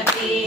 Timothy.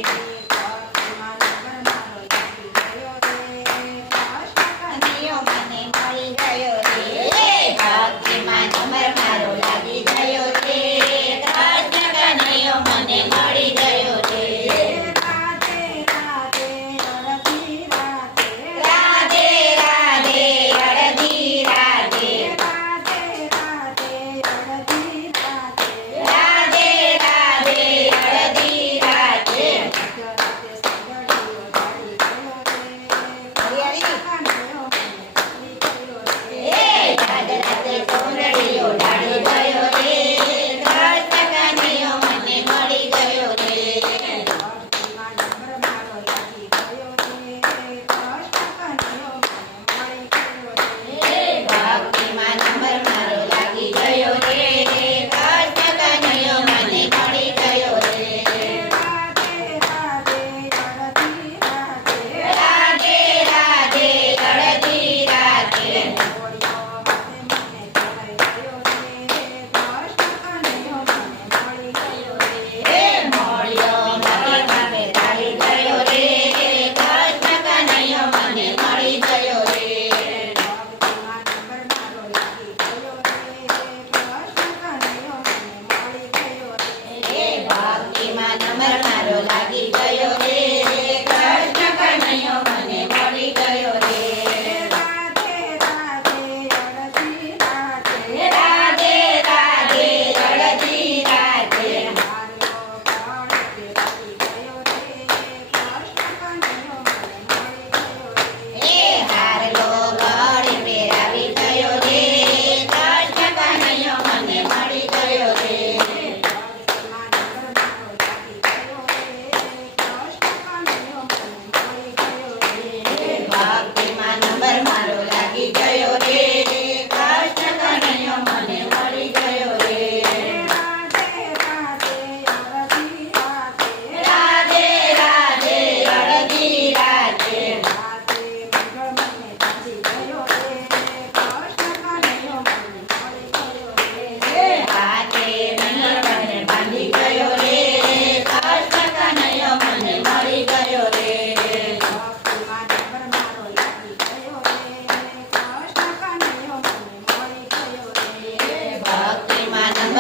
like it.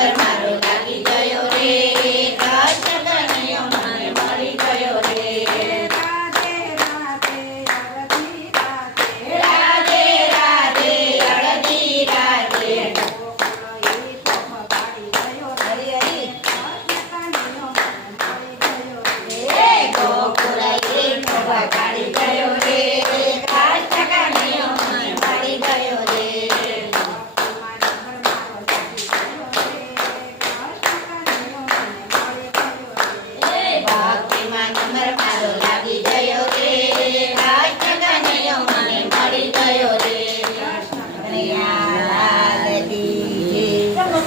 Amen.